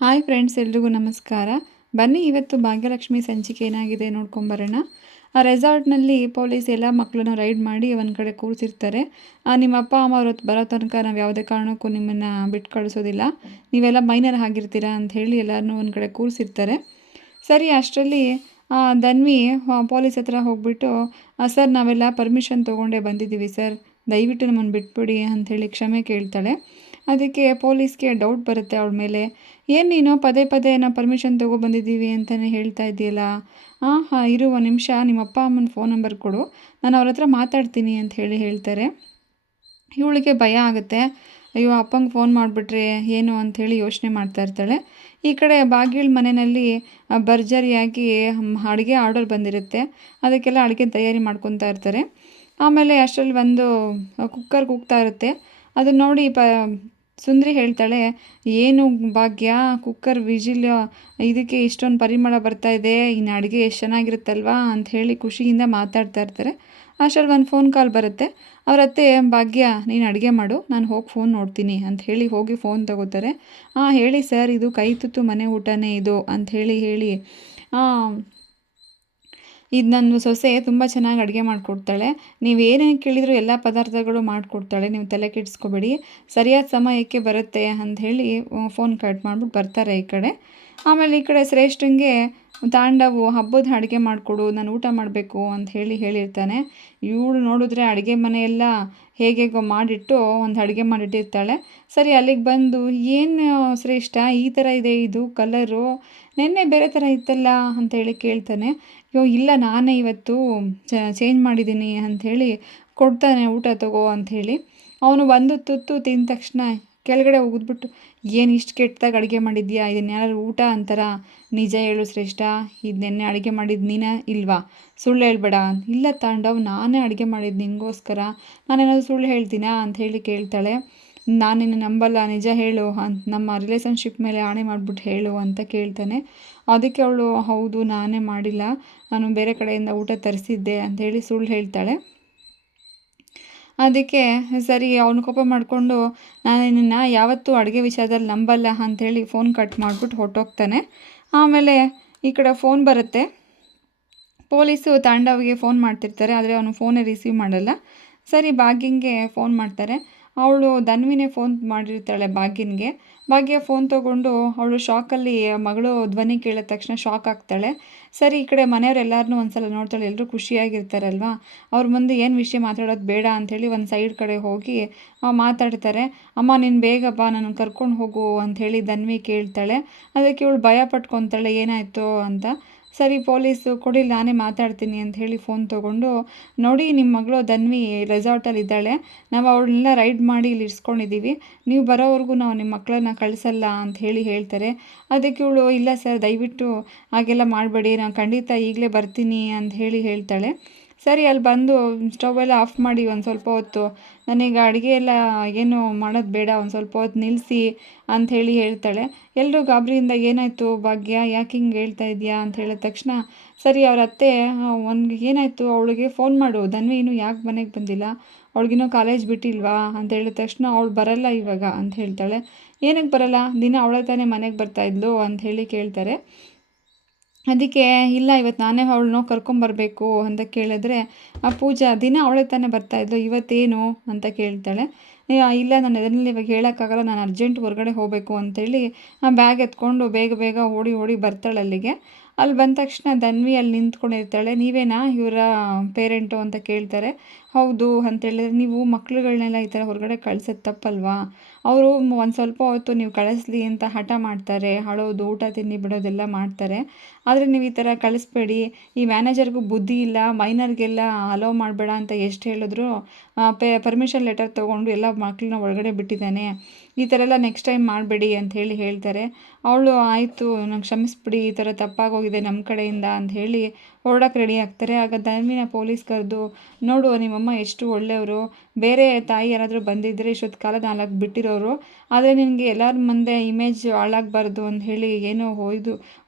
Hi friends, ಎಲ್ರಿಗೂ ನಮಸ್ಕಾರ. ಬನ್ನಿ ಇವತ್ತು ಭಾಗ್ಯಲಕ್ಷ್ಮಿ ಸಂಚಿಕೆ ಏನಾಗಿದೆ ನೋಡ್ಕೊಂಬರೋಣ. ಆ ರೆಸಾರ್ಟ್ನಲ್ಲಿ ಪೊಲೀಸ್ ಎಲ್ಲ ಮಕ್ಕಳನ್ನ ರೈಡ್ ಮಾಡಿ ಒಂದು ಕಡೆ ಕೂರಿಸಿರ್ತಾರೆ. ನಿಮ್ಮ ಅಪ್ಪ ಅಮ್ಮ ಹೊತ್ತು ಬರೋ ತನಕ ನಾವು ಯಾವುದೇ ಕಾರಣಕ್ಕೂ ನಿಮ್ಮನ್ನು ಬಿಟ್ಟು ಕಳಿಸೋದಿಲ್ಲ, ನೀವೆಲ್ಲ ಮೈನರ್ ಆಗಿರ್ತೀರಾ ಅಂತ ಹೇಳಿ ಎಲ್ಲರನ್ನೂ ಒಂದು ಕಡೆ ಕೂರಿಸಿರ್ತಾರೆ. ಸರಿ, ಅಷ್ಟರಲ್ಲಿ ಧನ್ವಿ ಪೊಲೀಸ್ ಹತ್ರ ಹೋಗ್ಬಿಟ್ಟು, ಸರ್ ನಾವೆಲ್ಲ ಪರ್ಮಿಷನ್ ತೊಗೊಂಡೇ ಬಂದಿದ್ದೀವಿ ಸರ್, ದಯವಿಟ್ಟು ನಮ್ಮನ್ನು ಬಿಟ್ಬಿಡಿ ಅಂಥೇಳಿ ಕ್ಷಮೆ ಕೇಳ್ತಾಳೆ. ಅದಕ್ಕೆ ಪೊಲೀಸ್ಗೆ ಡೌಟ್ ಬರುತ್ತೆ ಅವಳ ಮೇಲೆ. ಏನು ನೀನು ಪದೇ ಪದೇ ನಾವು ಪರ್ಮಿಷನ್ ತೊಗೊಬಂದಿದ್ದೀವಿ ಅಂತಲೇ ಹೇಳ್ತಾ ಇದ್ದೀಯಲ್ಲ, ಹಾಂ ಇರು ಒಂದು ನಿಮಿಷ, ನಿಮ್ಮ ಅಪ್ಪ ಅಮ್ಮನ ಫೋನ್ ನಂಬರ್ ಕೊಡು, ನಾನು ಅವ್ರ ಹತ್ರ ಮಾತಾಡ್ತೀನಿ ಅಂತ ಹೇಳ್ತಾರೆ. ಇವಳಿಗೆ ಭಯ ಆಗುತ್ತೆ. ಅಯ್ಯೋ ಅಪ್ಪಂಗೆ ಫೋನ್ ಮಾಡಿಬಿಟ್ರೆ ಏನು ಅಂಥೇಳಿ ಯೋಚನೆ ಮಾಡ್ತಾ ಇರ್ತಾಳೆ. ಈ ಕಡೆ ಬಾಗಿಲು ಮನೆಯಲ್ಲಿ ಭರ್ಜರಿಯಾಗಿ ಅಡುಗೆ ಆರ್ಡರ್ ಬಂದಿರುತ್ತೆ. ಅದಕ್ಕೆಲ್ಲ ಅಡುಗೆ ತಯಾರಿ ಮಾಡ್ಕೊತಾ ಇರ್ತಾರೆ. ಆಮೇಲೆ ಅಷ್ಟರಲ್ಲಿ ಒಂದು ಕುಕ್ಕರ್ ಕೂಗ್ತಾ ಇರುತ್ತೆ. ಅದನ್ನು ನೋಡಿ ಸುಂದ್ರಿ ಹೇಳ್ತಾಳೆ, ಏನು ಭಾಗ್ಯ, ಕುಕ್ಕರ್ ವಿಜಿಲ್ ಇದಕ್ಕೆ ಇಷ್ಟೊಂದು ಪರಿಮಳ ಬರ್ತಾ ಇದೆ, ಇನ್ನು ಅಡುಗೆ ಎಷ್ಟು ಚೆನ್ನಾಗಿರುತ್ತಲ್ವಾ ಅಂಥೇಳಿ ಖುಷಿಯಿಂದ ಮಾತಾಡ್ತಾ ಇರ್ತಾರೆ. ಅಷ್ಟರಲ್ಲಿ ಒಂದು ಫೋನ್ ಕಾಲ್ ಬರುತ್ತೆ. ಅವರತ್ತೆ, ಭಾಗ್ಯ ನೀನು ಅಡುಗೆ ಮಾಡು, ನಾನು ಹೋಗಿ ಫೋನ್ ನೋಡ್ತೀನಿ ಅಂಥೇಳಿ ಹೋಗಿ ಫೋನ್ ತಗೋತಾರೆ. ಹೇಳಿ ಸರ್, ಇದು ಕೈ ತುತ್ತು ಮನೆ ಊಟನೇ ಇದು ಅಂಥೇಳಿ ಇದು ನನ್ನ ಸೊಸೆ ತುಂಬ ಚೆನ್ನಾಗಿ ಅಡುಗೆ ಮಾಡಿಕೊಡ್ತಾಳೆ, ನೀವೇನೇನು ಕೇಳಿದರೂ ಎಲ್ಲ ಪದಾರ್ಥಗಳು ಮಾಡಿಕೊಡ್ತಾಳೆ, ನೀವು ತಲೆ ಕೆಡಿಸ್ಕೋಬೇಡಿ, ಸರಿಯಾದ ಸಮಯಕ್ಕೆ ಬರುತ್ತೆ ಅಂಥೇಳಿ ಫೋನ್ ಕಟ್ ಮಾಡಿಬಿಟ್ಟು ಬರ್ತಾರೆ ಈ ಕಡೆ. ಆಮೇಲೆ ಈ ಕಡೆ ಶ್ರೇಷ್ಠಂಗೆ ತಾಂಡವು ಹಬ್ಬದ ಅಡುಗೆ ಮಾಡಿಕೊಡು, ನಾನು ಊಟ ಮಾಡಬೇಕು ಅಂತ ಹೇಳಿರ್ತಾನೆ. ಇವಳು ನೋಡಿದ್ರೆ ಅಡುಗೆ ಮನೆಯೆಲ್ಲ ಹೇಗೇಗೋ ಮಾಡಿಟ್ಟು ಒಂದು ಅಡುಗೆ ಮಾಡಿಟ್ಟಿರ್ತಾಳೆ. ಸರಿ, ಅಲ್ಲಿಗೆ ಬಂದು, ಏನು ಶ್ರೇಷ್ಠ ಈ ಥರ ಇದೆ ಇದು ಕಲರು, ನಿನ್ನೆ ಬೇರೆ ಥರ ಇತ್ತಲ್ಲ ಅಂಥೇಳಿ ಕೇಳ್ತಾನೆ. ಇಲ್ಲ ನಾನೇ ಇವತ್ತು ಚೇಂಜ್ ಮಾಡಿದ್ದೀನಿ ಅಂಥೇಳಿ ಕೊಡ್ತಾನೆ, ಊಟ ತಗೋ ಅಂಥೇಳಿ. ಅವನು ಒಂದು ತುತ್ತು ತಿಂದ ತಕ್ಷಣ ಕೆಳಗಡೆ ಉಗಿದ್ಬಿಟ್ಟು, ಏನು ಇಷ್ಟು ಕೆಟ್ಟದಾಗಿ ಅಡುಗೆ ಮಾಡಿದ್ಯಾ, ಇದನ್ನ ಯಾರು ಊಟ ಅಂತಾರ, ನಿಜ ಹೇಳು ಶ್ರೇಷ್ಠ, ಇದು ನೆನ್ನೆ ಅಡುಗೆ ಮಾಡಿದ್ದು ನೀನೇ ಇಲ್ವಾ, ಸುಳ್ಳು ಹೇಳ್ಬೇಡ. ಇಲ್ಲ ತಾಂಡವ್, ನಾನೇ ಅಡುಗೆ ಮಾಡಿದ್ದು ನಿನಗೋಸ್ಕರ, ನಾನೇನಾದರೂ ಸುಳ್ಳು ಹೇಳ್ತೀನಾ ಅಂಥೇಳಿ ಕೇಳ್ತಾಳೆ. ನಾನು ನಿನ್ನ ನಂಬಲ್ಲ, ನಿಜ ಹೇಳು ಅಂತ, ನಮ್ಮ ರಿಲೇಷನ್ಶಿಪ್ ಮೇಲೆ ಆಣೆ ಮಾಡಿಬಿಟ್ಟು ಹೇಳು ಅಂತ ಕೇಳ್ತಾನೆ. ಅದಕ್ಕೆ ಅವಳು, ಹೌದು ನಾನೇ ಮಾಡಿಲ್ಲ, ನಾನು ಬೇರೆ ಕಡೆಯಿಂದ ಊಟ ತರಿಸಿದ್ದೆ ಅಂಥೇಳಿ ಸುಳ್ಳು ಹೇಳ್ತಾಳೆ. ಅದಕ್ಕೆ ಸರಿ, ಅವನು ಕೋಪ ಮಾಡಿಕೊಂಡು, ನಾನು ನಿನ್ನನ್ನು ಯಾವತ್ತೂ ಅಡುಗೆ ವಿಷಯದಲ್ಲಿ ನಂಬಲ್ಲ ಅಂಥೇಳಿ ಫೋನ್ ಕಟ್ ಮಾಡಿಬಿಟ್ಟು ಹೊರಟೋಗ್ತಾನೆ. ಆಮೇಲೆ ಈ ಕಡೆ ಫೋನ್ ಬರುತ್ತೆ. ಪೊಲೀಸು ತಾಂಡವ್ಗೆ ಫೋನ್ ಮಾಡ್ತಿರ್ತಾರೆ, ಆದರೆ ಅವನು ಫೋನೇ ರಿಸೀವ್ ಮಾಡಲ್ಲ. ಸರಿ, ಭಾಗ್ಯಂಗೆ ಫೋನ್ ಮಾಡ್ತಾರೆ. ಅವಳು ಧನ್ವಿನೇ ಫೋನ್ ಮಾಡಿರ್ತಾಳೆ ಭಾಗ್ಯನಿಗೆ. ಭಾಗ್ಯ ಫೋನ್ ತೊಗೊಂಡು ಅವಳು ಶಾಕಲ್ಲಿ ಮಗಳು ಧ್ವನಿ ಕೇಳಿದ ತಕ್ಷಣ ಶಾಕ್ ಆಗ್ತಾಳೆ. ಸರಿ, ಈ ಕಡೆ ಮನೆಯವರೆಲ್ಲರನ್ನೂ ಒಂದು ಸಲ ನೋಡ್ತಾಳೆ, ಎಲ್ಲರೂ ಖುಷಿಯಾಗಿರ್ತಾರಲ್ವ, ಅವ್ರ ಮುಂದೆ ಏನು ವಿಷಯ ಮಾತಾಡೋದು ಬೇಡ ಅಂಥೇಳಿ ಒಂದು ಸೈಡ್ ಕಡೆ ಹೋಗಿ ಮಾತಾಡ್ತಾರೆ. ಅಮ್ಮ ನೀನು ಬೇಗ ಬಾ, ನಾನು ಕರ್ಕೊಂಡು ಹೋಗು ಅಂಥೇಳಿ ಧನ್ವಿ ಕೇಳ್ತಾಳೆ. ಅದಕ್ಕೆ ಇವಳು ಭಯ ಪಟ್ಕೊತಾಳೆ, ಏನಾಯಿತು ಅಂತ. ಸರಿ, ಪೊಲೀಸು ಕೊಡಿ ನಾನೇ ಮಾತಾಡ್ತೀನಿ ಅಂತ ಹೇಳಿ ಫೋನ್ ತೊಗೊಂಡು, ನೋಡಿ ನಿಮ್ಮ ಮಗಳು ಧನ್ವಿ ರೆಸಾರ್ಟಲ್ಲಿ ಇದ್ದಾಳೆ, ನಾವು ಅವಳನ್ನೆಲ್ಲ ರೈಡ್ ಮಾಡಿ ಇಲ್ಲಿ ಇರಿಸ್ಕೊಂಡಿದ್ದೀವಿ, ನೀವು ಬರೋವರೆಗೂ ನಾವು ನಿಮ್ಮ ಮಕ್ಕಳನ್ನ ಕಳಿಸಲ್ಲ ಅಂತ ಹೇಳ್ತಾರೆ. ಅದಕ್ಕೆ ಇವಳು, ಇಲ್ಲ ಸರ್ ದಯವಿಟ್ಟು ಹಾಗೆಲ್ಲ ಮಾಡಬೇಡಿ, ನಾನು ಖಂಡಿತ ಈಗಲೇ ಬರ್ತೀನಿ ಅಂತ ಹೇಳ್ತಾಳೆ. ಸರಿ, ಅಲ್ಲಿ ಬಂದು ಸ್ಟವೆಲ್ಲ ಆಫ್ ಮಾಡಿ ಒಂದು ಸ್ವಲ್ಪ ಹೊತ್ತು, ನನಗೆ ಅಡುಗೆ ಎಲ್ಲ ಏನು ಮಾಡೋದು ಬೇಡ, ಒಂದು ಸ್ವಲ್ಪ ಹೊತ್ತು ನಿಲ್ಲಿಸಿ ಅಂಥೇಳಿ ಹೇಳ್ತಾಳೆ. ಎಲ್ಲರೂ ಗಾಬರಿಯಿಂದ, ಏನಾಯಿತು ಭಾಗ್ಯ, ಯಾಕೆ ಹಿಂಗೆ ಹೇಳ್ತಾ ಇದೆಯಾ ಅಂತ ಹೇಳಿದ ತಕ್ಷಣ, ಸರಿ ಅವ್ರ ಅತ್ತೆ, ಒಂದು ಏನಾಯಿತು ಅವಳಿಗೆ ಫೋನ್ ಮಾಡು, ಧನ್ವಿ ಇನ್ನೂ ಯಾಕೆ ಮನೆಗೆ ಬಂದಿಲ್ಲ, ಅವಳಿಗಿನ್ನೂ ಕಾಲೇಜ್ ಬಿಟ್ಟಿಲ್ವಾ ಅಂತ ಹೇಳಿದ ತಕ್ಷಣ, ಅವಳು ಬರಲ್ಲ ಇವಾಗ ಅಂತ ಹೇಳ್ತಾಳೆ. ಏನಕ್ಕೆ ಬರಲ್ಲ, ದಿನ ಅವಳೇ ತಾನೇ ಮನೆಗೆ ಬರ್ತಾಯಿದ್ಲು ಅಂತ ಕೇಳ್ತಾರೆ. ಅದಕ್ಕೆ, ಇಲ್ಲ ಇವತ್ತು ನಾನೇ ಅವಳನ್ನೋ ಕರ್ಕೊಂಬರಬೇಕು ಅಂತ ಕೇಳಿದ್ರೆ, ಪೂಜಾ ದಿನ ಅವಳೇ ತಾನೇ ಬರ್ತಾಯಿದ್ಲು, ಇವತ್ತೇನು ಅಂತ ಕೇಳ್ತಾಳೆ. ಇಲ್ಲ ನಾನು ಅದನ್ನೆಲ್ಲ ಇವಾಗ ಹೇಳೋಕ್ಕಾಗಲ್ಲ, ನಾನು ಅರ್ಜೆಂಟ್ ಹೊರಗಡೆ ಹೋಗಬೇಕು ಅಂತೇಳಿ ಬ್ಯಾಗ್ ಎತ್ಕೊಂಡು ಬೇಗ ಬೇಗ ಓಡಿ ಬರ್ತಾಳೆ ಅಲ್ಲಿಗೆ. ಅಲ್ಲಿ ಬಂದ ತಕ್ಷಣ ಧನ್ವಿ ಅಲ್ಲಿ ನಿಂತ್ಕೊಂಡಿರ್ತಾಳೆ. ನೀವೇನಾ ಇವರ ಪೇರೆಂಟು ಅಂತ ಕೇಳ್ತಾರೆ. ಹೌದು ಅಂತೇಳಿದ್ರೆ, ನೀವು ಮಕ್ಳುಗಳನ್ನೆಲ್ಲ ಈ ಥರ ಹೊರಗಡೆ ಕಳ್ಸೋದು ತಪ್ಪಲ್ವಾ, ಅವರು ಒಂದು ಸ್ವಲ್ಪ ಹೊತ್ತು ನೀವು ಕಳಿಸ್ಲಿ ಅಂತ ಹಠ ಮಾಡ್ತಾರೆ, ಅಳೋದು, ಊಟ ತಿಂಡಿ ಬಿಡೋದೆಲ್ಲ ಮಾಡ್ತಾರೆ, ಆದರೆ ನೀವು ಈ ಥರ ಕಳಿಸ್ಬೇಡಿ, ಈ ಮ್ಯಾನೇಜರ್ಗೂ ಬುದ್ಧಿ ಇಲ್ಲ, ಮೈನರ್ಗೆಲ್ಲ ಅಲೋ ಮಾಡಬೇಡ ಅಂತ ಎಷ್ಟು ಹೇಳಿದ್ರು ಪರ್ಮಿಷನ್ ಲೆಟರ್ ತೊಗೊಂಡು ಎಲ್ಲ ಮಕ್ಕಳನ್ನ ಒಳಗಡೆ ಬಿಟ್ಟಿದ್ದಾನೆ, ಈ ಥರ ಎಲ್ಲ ನೆಕ್ಸ್ಟ್ ಟೈಮ್ ಮಾಡಬೇಡಿ ಅಂತ ಹೇಳ್ತಾರೆ. ಅವಳು, ಆಯಿತು ನಂಗೆ ಕ್ಷಮಿಸ್ಬಿಡಿ, ಈ ಥರ ತಪ್ಪಾಗೋಗಿದೆ ನಮ್ಮ ಕಡೆಯಿಂದ ಅಂತ ಹೇಳಿ ಹೊರಡಕ್ಕೆ ರೆಡಿ ಆಗ್ತಾರೆ. ಆಗ ಧನ್ವಿನ ಪೊಲೀಸ್ ಕರೆದು, ನೋಡು ನಿಮ್ಮಮ್ಮ ಎಷ್ಟು ಒಳ್ಳೆಯವರು, ಬೇರೆ ತಾಯಿ ಯಾರಾದರೂ ಬಂದಿದ್ದರೆ ಇಷ್ಟೊತ್ತು ಕಾಲ 4 ಬಿಟ್ಟಿರೋರು, ಆದರೆ ನಿನಗೆ ಎಲ್ಲರ ಮುಂದೆ ಇಮೇಜ್ ಹಾಳಾಗಬಾರ್ದು ಅಂತ ಹೇಳಿ ಏನೋ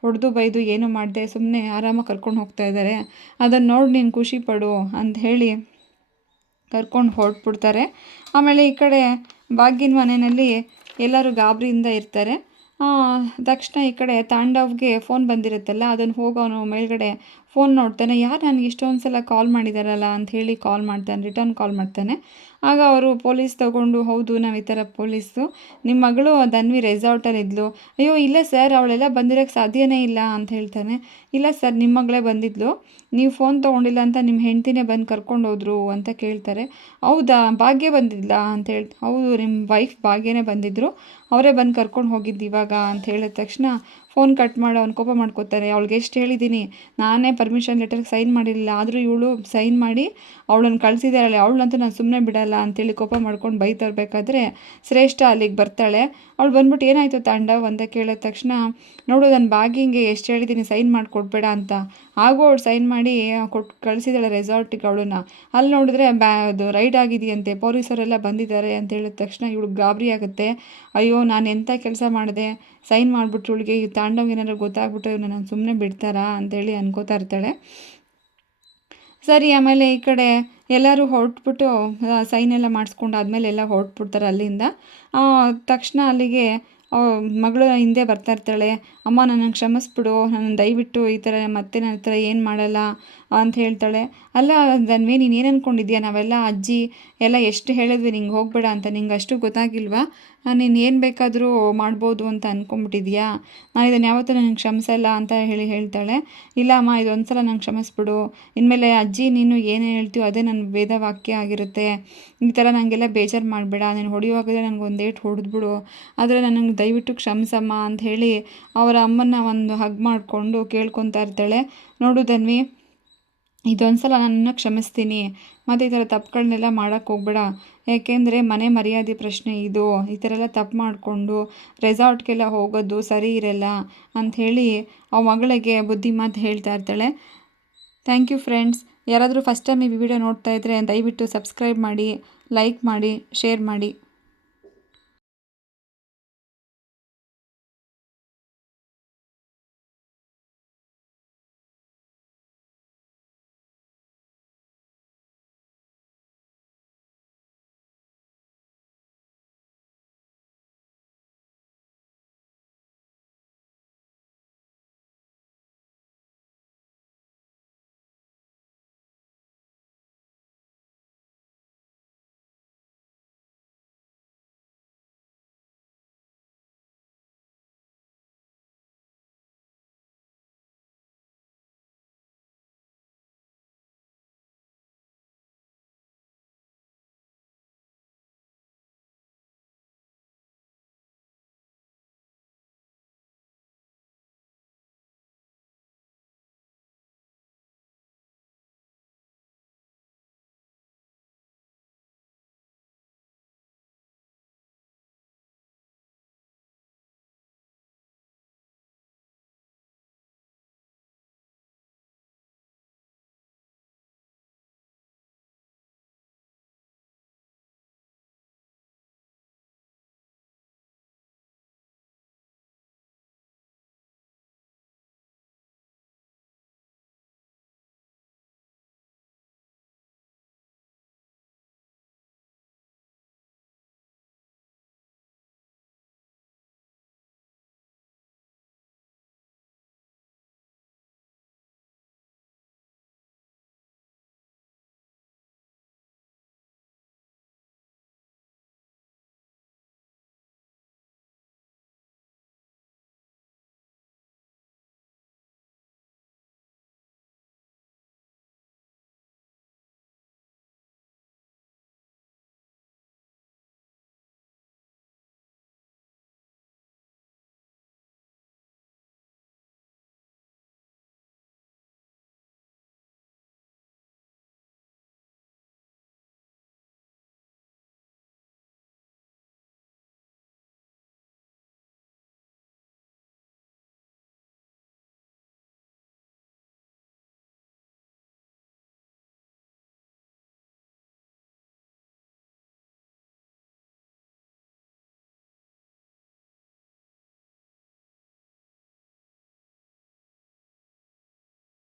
ಹೊಡೆದು ಬೈದು ಏನೂ ಮಾಡದೆ ಸುಮ್ಮನೆ ಆರಾಮಾಗಿ ಕರ್ಕೊಂಡು ಹೋಗ್ತಾ ಇದ್ದಾರೆ, ಅದನ್ನು ನೋಡಿ ನೀನು ಖುಷಿ ಪಡು ಅಂತ ಹೇಳಿ ಕರ್ಕೊಂಡು ಹೊರಟ್ಬಿಡ್ತಾರೆ. ಆಮೇಲೆ ಈ ಕಡೆ ಭಾಗ್ಯನ ಮನೆಯಲ್ಲಿ ಎಲ್ಲರೂ ಗಾಬರಿಯಿಂದ ಇರ್ತಾರೆ. ತಕ್ಷಣ ಈ ಕಡೆ ತಾಂಡವ್ಗೆ ಫೋನ್ ಬಂದಿರುತ್ತಲ್ಲ, ಅದನ್ನು ಹೋಗಿ ಅವನು ಮೇಲ್ಗಡೆ ಫೋನ್ ನೋಡ್ತಾನೆ. ಯಾರು ನನಗೆ ಇಷ್ಟೊಂದು ಸಲ ಕಾಲ್ ಮಾಡಿದಾರಲ್ಲ ಅಂಥೇಳಿ ಕಾಲ್ ಮಾಡ್ತಾನೆ, ರಿಟರ್ನ್ ಕಾಲ್ ಮಾಡ್ತಾನೆ. ಆಗ ಅವರು ಪೊಲೀಸ್ ತಗೊಂಡು, ಹೌದು ನಾವು ಈ ಥರ ಪೊಲೀಸು, ನಿಮ್ಮ ಮಗಳು ಧನ್ವಿ ರೆಸಾರ್ಟಲ್ಲಿದ್ಲು. ಅಯ್ಯೋ ಇಲ್ಲ ಸರ್, ಅವಳೆಲ್ಲ ಬಂದಿರೋಕ್ಕೆ ಸಾಧ್ಯನೇ ಇಲ್ಲ ಅಂತ ಹೇಳ್ತಾನೆ. ಇಲ್ಲ ಸರ್, ನಿಮ್ಮ ಮಗಳೇ ಬಂದಿದ್ಲು, ನೀವು ಫೋನ್ ತೊಗೊಂಡಿಲ್ಲ ಅಂತ ನಿಮ್ಮ ಹೆಂಡ್ತಿನೇ ಬಂದು ಕರ್ಕೊಂಡು ಹೋದ್ರು ಅಂತ ಕೇಳ್ತಾರೆ. ಹೌದಾ, ಭಾಗ್ಯ ಬಂದಿದ್ಲಾ ಅಂತ ಹೌದು, ನಿಮ್ಮ ವೈಫ್ ಭಾಗ್ಯನೇ ಬಂದಿದ್ದರು, ಅವರೇ ಬಂದು ಕರ್ಕೊಂಡು ಹೋಗಿದ್ದು ಇವಾಗ ಅಂತ ಹೇಳಿದ ತಕ್ಷಣ ಫೋನ್ ಕಟ್ ಮಾಡಿ ಅವ್ನು ಕೋಪ ಮಾಡ್ಕೋತಾರೆ. ಅವಳಿಗೆ ಎಷ್ಟು ಹೇಳಿದ್ದೀನಿ, ನಾನೇ ಪರ್ಮಿಷನ್ ಲೆಟರ್ಗೆ ಸೈನ್ ಮಾಡಿರಲಿಲ್ಲ, ಆದರೂ ಇವಳು ಸೈನ್ ಮಾಡಿ ಅವಳನ್ನು ಕಳಿಸಿದಾರಲ್ಲ, ಅವಳನ್ನಂತೂ ನಾನು ಸುಮ್ಮನೆ ಬಿಡಲ್ಲ ಅಂತೇಳಿ ಕೋಪ ಮಾಡ್ಕೊಂಡು ಬೈತರಬೇಕಾದ್ರೆ ಶ್ರೇಷ್ಠ ಅಲ್ಲಿಗೆ ಬರ್ತಾಳೆ. ಅವಳು ಬಂದ್ಬಿಟ್ಟು ಏನಾಯಿತು ತಾಂಡವ್ ಅಂತ ಕೇಳಿದ ತಕ್ಷಣ, ನೋಡು ನನ್ನ ಭಾಗ್ಯಂಗೆ ಎಷ್ಟು ಹೇಳಿದ್ದೀನಿ ಸೈನ್ ಮಾಡಿ ಕೊಡಬೇಡ ಅಂತ, ಹಾಗೂ ಅವಳು ಸೈನ್ ಮಾಡಿ ಕೊಟ್ಟು ಕಳಿಸಿದಾಳೆ ರೆಸಾರ್ಟಿಗೆ ಅವಳನ್ನ. ಅಲ್ಲಿ ನೋಡಿದ್ರೆ ಅದು ರೈಡ್ ಆಗಿದೆಯಂತೆ, ಪೊಲೀಸವರೆಲ್ಲ ಬಂದಿದ್ದಾರೆ ಅಂತ ಹೇಳಿದ ತಕ್ಷಣ ಇವಳು ಗಾಬರಿ ಆಗುತ್ತೆ. ಅಯ್ಯೋ ನಾನು ಎಂಥ ಕೆಲಸ ಮಾಡಿದೆ, ಸೈನ್ ಮಾಡಿಬಿಟ್ರು, ಇವಳಿಗೆ ಈ ತಾಂಡವ್ಗೆ ಏನಾದ್ರು ಗೊತ್ತಾಗ್ಬಿಟ್ಟು ನಾನು ಸುಮ್ಮನೆ ಬಿಡ್ತಾರಾ ಅಂತೇಳಿ ಅನ್ಕೋತಾ ಇರ್ತಾಳೆ. ಸರಿ, ಆಮೇಲೆ ಈ ಕಡೆ ಎಲ್ಲರೂ ಹೊರಟ್ಬಿಟ್ಟು ಸೈನ್ ಎಲ್ಲ ಮಾಡಿಸ್ಕೊಂಡು ಆದಮೇಲೆ ಎಲ್ಲ ಹೊರಟ್ಬಿಡ್ತಾರೆ ಅಲ್ಲಿಂದ. ತಕ್ಷಣ ಅಲ್ಲಿಗೆ ಮಗಳು ಹಿಂದೆ ಬರ್ತಾ ಇರ್ತಾಳೆ. ಅಮ್ಮ ನನ್ನನ್ನು ಕ್ಷಮಿಸ್ಬಿಡು, ನನ್ನ ದಯವಿಟ್ಟು ಈ ಥರ ಮತ್ತೆ ನನ್ನ ಹತ್ರ ಏನು ಮಾಡಲ್ಲ ಅಂತ ಹೇಳ್ತಾಳೆ. ಅಲ್ಲ ಧನ್ವಿ, ನೀನು ಏನು ಅಂದ್ಕೊಂಡಿದ್ಯಾ, ನಾವೆಲ್ಲ ಅಜ್ಜಿ ಎಲ್ಲ ಎಷ್ಟು ಹೇಳಿದ್ವಿ ನಿಂಗೆ ಹೋಗಬೇಡ ಅಂತ, ನಿಂಗೆ ಅಷ್ಟು ಗೊತ್ತಾಗಿಲ್ವಾ, ನೀನು ಏನು ಬೇಕಾದರೂ ಮಾಡ್ಬೋದು ಅಂತ ಅಂದ್ಕೊಂಬಿಟ್ಟಿದ್ಯಾ, ನಾನು ಇದನ್ನು ಯಾವತ್ತೂ ನನಗೆ ಕ್ಷಮಿಸಲ್ಲ ಅಂತ ಹೇಳ್ತಾಳೆ. ಇಲ್ಲ ಅಮ್ಮ, ಇದೊಂದು ಸಲ ನಂಗೆ ಕ್ಷಮಿಸ್ಬಿಡು, ಇನ್ಮೇಲೆ ಅಜ್ಜಿ ನೀನು ಏನೇ ಹೇಳ್ತೀಯೋ ಅದೇ ನನ್ನ ವೇದವಾಕ್ಯ ಆಗಿರುತ್ತೆ, ಈ ಥರ ನನಗೆಲ್ಲ ಬೇಜಾರು ಮಾಡಬೇಡ, ನೀನು ಹೊಡೆಯುವಾಗಲೇ ನನಗೆ ಒಂದು ಏಟು ಹೊಡೆದ್ಬಿಡು, ಆದರೆ ನನಗೆ ದಯವಿಟ್ಟು ಕ್ಷಮಿಸಮ್ಮ ಅಂತ ಹೇಳಿ ಅವರ ಅಮ್ಮನ ಒಂದು ಹಗ್ ಮಾಡಿಕೊಂಡು ಕೇಳ್ಕೊತಾ ಇರ್ತಾಳೆ. ನೋಡು ಧನ್ವಿ, ಇದೊಂದು ಸಲ ನನ್ನನ್ನು ಕ್ಷಮಿಸ್ತೀನಿ, ಮತ್ತು ಈ ಥರ ತಪ್ಪುಗಳನ್ನೆಲ್ಲ ಮಾಡೋಕ್ಕೆ ಹೋಗ್ಬೇಡ, ಯಾಕೆಂದರೆ ಮನೆ ಮರ್ಯಾದೆ ಪ್ರಶ್ನೆ ಇದು, ಈ ಥರ ಎಲ್ಲ ತಪ್ಪು ಮಾಡಿಕೊಂಡು ರೆಸಾರ್ಟ್ಗೆಲ್ಲ ಹೋಗೋದು ಸರಿ ಇರಲ್ಲ ಅಂಥೇಳಿ ಆ ಮಗಳಿಗೆ ಬುದ್ಧಿ ಮಾತು ಹೇಳ್ತಾ ಇರ್ತಾಳೆ. Thank you friends. ಯಾರಾದರೂ ಫಸ್ಟ್ ಟೈಮ್ ಈ ವಿಡಿಯೋ ನೋಡ್ತಾ ಇದ್ದರೆ ದಯವಿಟ್ಟು ಸಬ್ಸ್ಕ್ರೈಬ್ ಮಾಡಿ, ಲೈಕ್ ಮಾಡಿ, ಶೇರ್ ಮಾಡಿ.